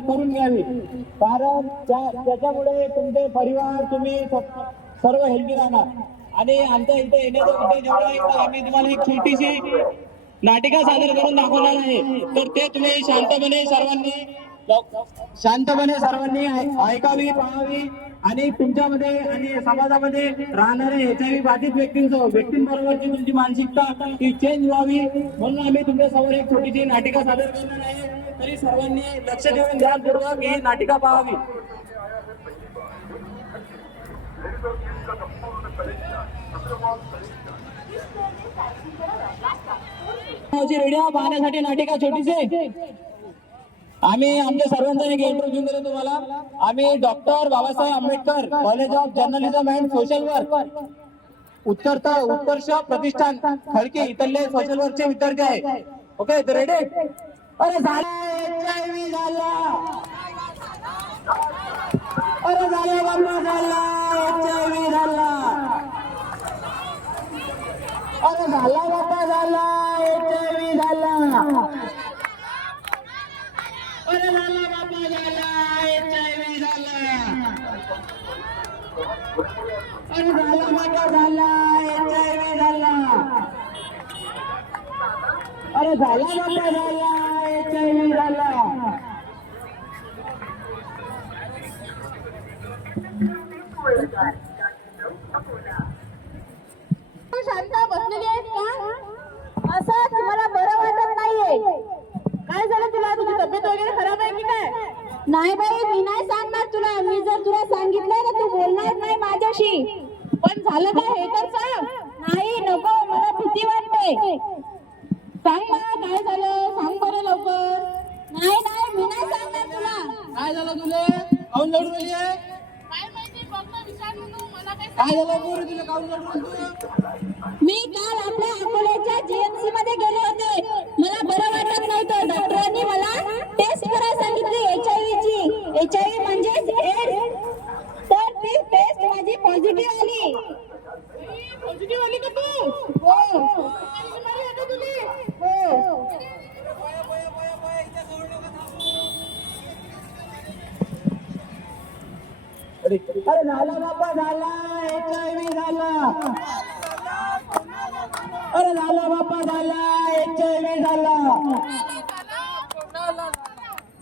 करून घ्यावी, कारण त्याच्यामुळे तुमचे परिवार तुम्ही सर्व हेल्दी राहणार. आणि आमच्या इथे येण्याचा उद्देश एवढा आहे की आम्ही तुम्हाला एक छोटीशी नाटिका सादर करून दाखवणार आहे. तर ते तुम्ही शांतपणे सर्वांनी ऐकावी, पाहावी आणि तुमच्यामध्ये आणि समाजामध्ये राहणारे HIV बाधित व्यक्तींबरोबरची तुमची मानसिकता ही चेंज व्हावी, म्हणून आम्ही तुमच्या समोर एक छोटीशी नाटिका सादर करणार आहे. तरी सर्वांनी लक्ष देऊन ध्यानपूर्वक ही नाटिका पाहावी. व्हिडिओ पाहण्यासाठी नाटिका छोटीशी आम्ही आमच्या सर्वांचा एक इंट्रोड्यूस देतो तुम्हाला. आम्ही doctor Babasaheb Ambedkar college of journalism and social work Utkarsh Pratishthan Khadki इथले सोशल वर्कचे विद्यार्थी आहे. ओके, तर रेडी? अरे झाला HIV झाला, अरे झाला बाबा झाला HIV झाला, अरे झाला बाबा झाला HIV झाला, अरे झाला बाबा झाला HIV झाला, अरे झाला बाबा झाला HIV झाला, अरे झाला बाबा झाला HIV झाला. शांत बसलेली आहेस का? असंच मला बरं वाटत नाहीये. काय झालं तुला? तुझी तब्येत वगैरे खराब आहे की काय? नाही बाई, मी नाही सांगणार तुला. मी जर तुला सांगितलं ना तू बोलणार नाही माझ्याशी. पण झालं काय हे तर सांग. नाही नको, मला भीती वाटते. सांग ना काय झालं, सांग बरं लवकर. नाही नाही, मी नाही सांगणार तुला. काय झालं तुला? काऊन लढून राहिली आहे? काय माहिती, फक्त विचार म्हणून मला काय झालं पोरी, तुला काऊन लढून तू? मी काल आपल्या अकोल्याच्या GMC मध्ये गेले होते. मला बरं वाटत नव्हतं. डॉक्टरांनी मला टेस्ट करायला सांगितली HIV ची. HIV म्हणजेच एड्स. तर ती टेस्ट माझी पॉझिटिव्ह आली. पॉझिटिव्ह आली का तू? हो. हो. अरे झाला बाबा झाला HIV झाला, अरे झाला बाबा झाला HIV झाला.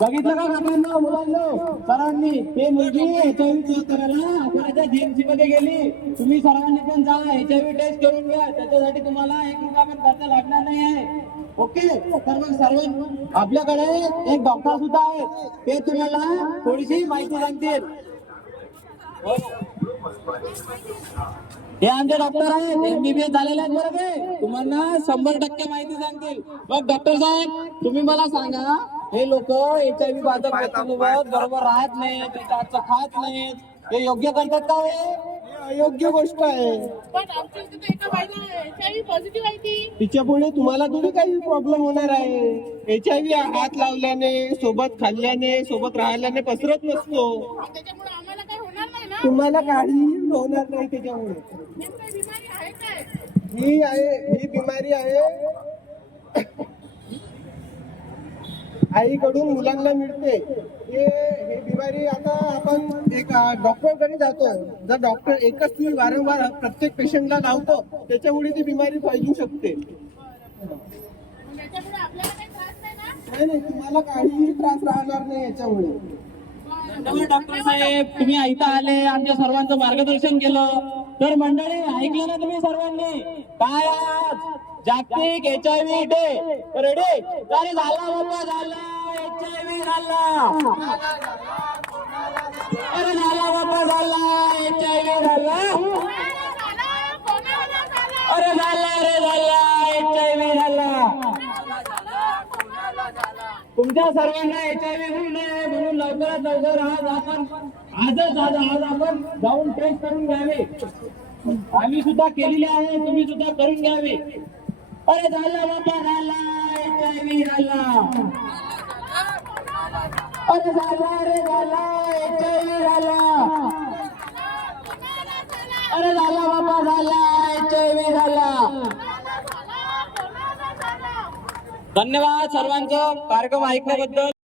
बघितलं का काकांना, मुलांना, सरांनी ते मुलगी HIV टेस्ट करायला अकोल्याच्या GMC मध्ये गेली. तुम्ही सर्वांनी पण जा, HIV टेस्ट करून घ्या. त्याच्यासाठी तुम्हाला 1 रुपया पण खर्च लागणार नाही आहे. ओके, तर मग सर्व आपल्याकडे एक डॉक्टर सुद्धा आहे, ते तुम्हाला थोडीशी माहिती सांगतील. हे आमचे डॉक्टर आहेत, MBBS झालेले आहेत. बरोबर, तुम्हाला 100% माहिती सांगतील. मग डॉक्टर साहेब तुम्ही मला सांगा, हे लोक HIV बाधित व्यक्तींसोबत बरोबर राहत नाहीत, त्याचं खात नाहीत, हे योग्य करतात का? अयोग्य गोष्ट आहे. पण आमच्या इथे एका बाईला HIV पॉझिटिव्ह आहे ती. तिच्या पुढे तुम्हाला थोडी काही प्रॉब्लेम होणार आहे. HIV हात लावल्याने, सोबत खाल्ल्याने, सोबत राहिल्याने पसरत नसतो. त्याच्यामुळे आम्हाला काही होणार नाही ना? तुम्हाला काही होणार नाही त्याच्यामुळे. नेमकं बिमारी आहे काय? ही बिमारी आहे आईकडून मुलांना मिळते. हे बिमारी आता आपण एक डॉक्टरकडे जातो. जर डॉक्टर एकच सुई वारंवार प्रत्येक पेशंटला लावतो, त्याच्यामुळे ती बिमारी फैलू शकते. त्याच्यामुळे आपल्याला काही त्रास नाही ना? नाही नाही, तुम्हाला काहीही त्रास राहणार नाही याच्यामुळे. डॉक्टर साहेब तुम्ही इथं आले, आमच्या सर्वांचं मार्गदर्शन केलं. तर मंडळी ऐकलं ना तुम्ही सर्वांनी, काय आज जागतिक HIV डे. रेडी? अरे झाला बाबा झाला HIV झाला, अरे झाला बाबा झाला HIV झाला, अरे झाला HIV झाला. तुमच्या सर्वांना HIV होऊ नये म्हणून लवकरात लवकर आज आपण जाऊन टेस्ट करून घ्यावे. आम्ही सुद्धा केलेली आहे, तुम्ही सुद्धा करून घ्यावे. अरे झाला बाबा झाला HIV झाला, अरे झाला HIV झाला, अरे झाला बाबा झाला HIV झाला. धन्यवाद सर्वांचं कार्यक्रम ऐकण्याबद्दल.